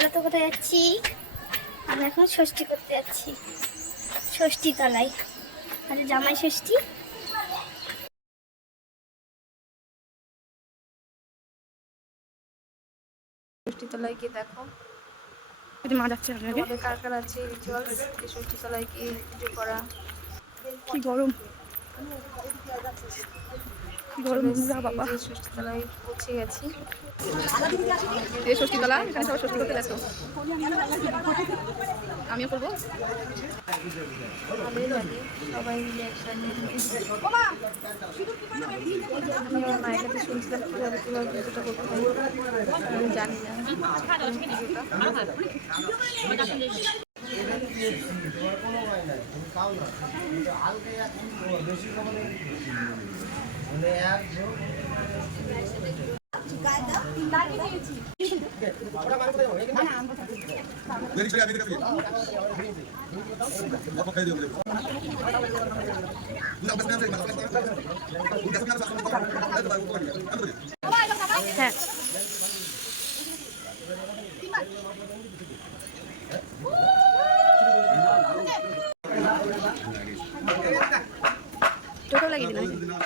বলো তো কোথায় যাচ্ছি? আমরা এখন ষষ্ঠী করতে যাচ্ছি, ষষ্ঠী তলায়। আজ জামাই ষষ্ঠী। ষষ্ঠী তলায় গিয়ে দেখো মা যাচ্ছে তোমাদের কার কার আছে রিচুয়ালস ষষ্ঠী তলায় গিয়ে পুজো করা। কি গরম, চলে এসেছি এই যে ষষ্ঠী তলায় পৌঁছে গেছি। এই ষষ্ঠী তলা, এখানে সবাই ষষ্ঠী করতে ব্যস্ত। আমিও করবো। ভালোই লাগে সবাই মিলে একসাথে। আমি আমার মায়ের কাছে শুনছিলাম কিভাবে পুজোটা করতে হয়, আমি জানি না হ্যাঁ টোটো লাগিয়ে দিলাম।